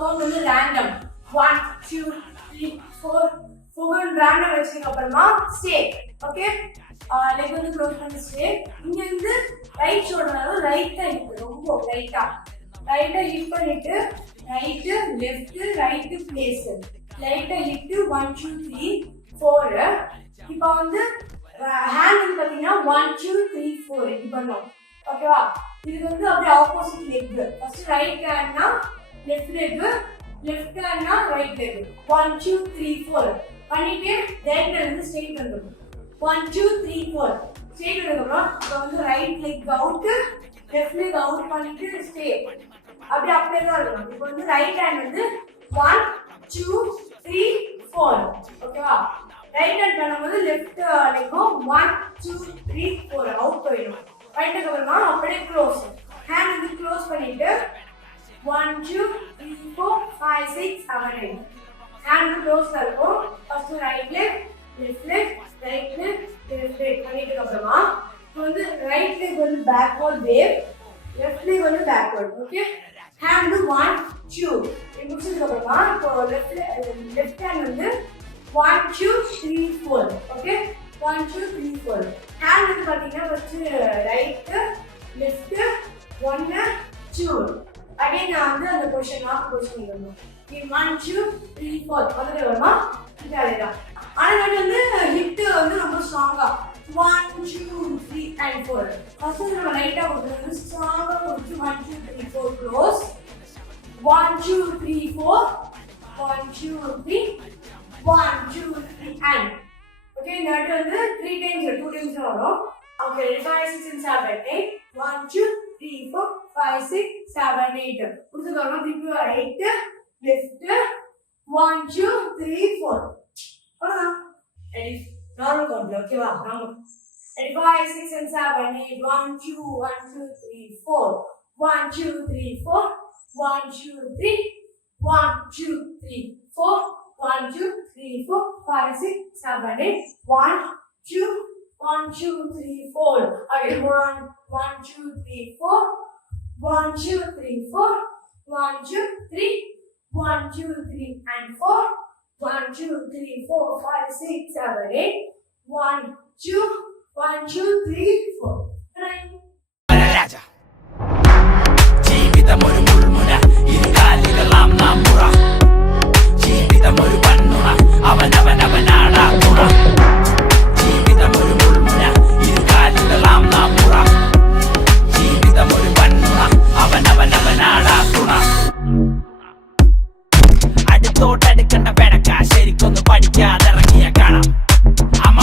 Count வந்து random 1 2 3 4 count random வச்சதுக்கு அப்புறமா ஸ்டே. ஓகே, லெக் வந்து க்ளோஸ் பண்ணி ஸ்டே. இங்க இருந்து ரைட் ஷோல்டர் ரைட்டா இருக்கு, ரொம்ப ரைட்டா ஹிட் பண்ணிட்டு ரைட்டு லெஃப்ட் ரைட்டு பிளேஸ் லைட்டா ஹிட் 1 2 3 4. இப்போ வந்து ஹேண்ட் வந்து பாத்தீங்கன்னா 1 2 3 4 இப்படி பண்ணோம். ஓகேவா, இது வந்து அப்படியே ஆப்போசிட் லெக். ஃபர்ஸ்ட் ரைட் ஹேண்ட்னா லெஃப்ட் லெக், லெஃப்ட் ஹேண்ட்னா ரைட் லெக். 1 2 3 4 பண்ணிட்டு ரைட்ல இருந்து ஸ்ட்ரைட் வந்துடும். 1 2 3 4 ஸ்ட்ரைட் வந்ததுக்கப்புறம் இப்போ வந்து right leg out, left leg out பண்ணிட்டு ஸ்டே. அப்படியே தான் இருக்கணும். இப்போ வந்து ரைட் ஹேண்ட் வந்து 1 2 3 4. ஓகேவா, ரைட் ஹேண்ட் பண்ணும்போது லெஃப்ட் லெக்கும் 1 2 3 4 அவுட் போயிடும். பண்ணிட்டதுக்கு அப்புறமா அப்படியே க்ளோஸ் ஹேண்ட் வந்து க்ளோஸ் பண்ணிட்டு 1 2 3 4 5 6 7 8 ஹேண்ட் க்ளோஸ்ல இருக்கும். First right leg left leg right leg left leg பண்ணிட்டதுக்கு அப்புறமா இப்போ வந்து ரைட் லெக் வந்து பேக்வர்ட் வேவ், லெஃப்ட் லெக் வந்து பேக்வர்ட். ஓகே, ஹேண்ட் 1 2 இது முடிச்சதுக்கு அப்புறமா இப்போ லெஃப்ட் ஹேண்ட் வந்து 1 2 3 4. ஓகே, 1 2 3 4 ஹேண்ட் வந்து பாத்தீங்கன்னா ஃபர்ஸ்ட் ரைட் லெஃப்ட் 1 2 அகைன் நான் வந்து அந்த பொசிஷன் வரணும். 1 2 3 4 அதுல வருமா, இது அதேதான். ஆனா வந்து ஹிட் வந்து ரொம்ப ஸ்ட்ராங்கா 1 2 3 and 4. ஃபர்ஸ்ட் நம்ம ரைட்டா கொடுத்து ஸ்ட்ராங்கா கொடுத்து 1 2 3 4 க்ளோஸ் 1 2 3 4 1 2 3 1 2 3 and. ஓகே, இந்த வாட்டி வந்து 3 டைம்ஸ் 2 டைம்ஸ் வரும். ஓகே, 5 6 and 7 8 1 2 3 4 5 6 7 8 கொடுத்துட்டு வரணும். திருப்பி ரைட் லெஃப்ட் 1 2 3 4 அவ்வளவுதான். Normal count. ஓகேவா, normal 5 6 and 7 8 1 2 1 2 3 4 1 2 3 4 1 2 3 1 2 3 4 1 2 3 4 5 6 7 8 1 2 1 2 3 4 again 1 1 2 3 4 1 2 3 4 1 2 3 1 2 3 and 4 1 2 3 4 5 6 7 8 1 2 1 2 3 4 Raja ജീവിതം ഒരു മുൾമുന ഇരുകാലികളാം നാം മുറ ജീവിതം ഒരു പന്നുണ അവനവനവനാടാ തുണ ജീവിതം ഒരു മുൾമുന ഇരുകാലികളാം നാം മുറ ജീവിതം ഒരു പന്നുണ അവനവനവനാടാ തുണ അടുത്തോട്ടടുക്കണ്ട പെടക്ക ശരിക്കൊന്ന് പഠിക്കാതിറങ്ങിയ കാണാം അമ്മ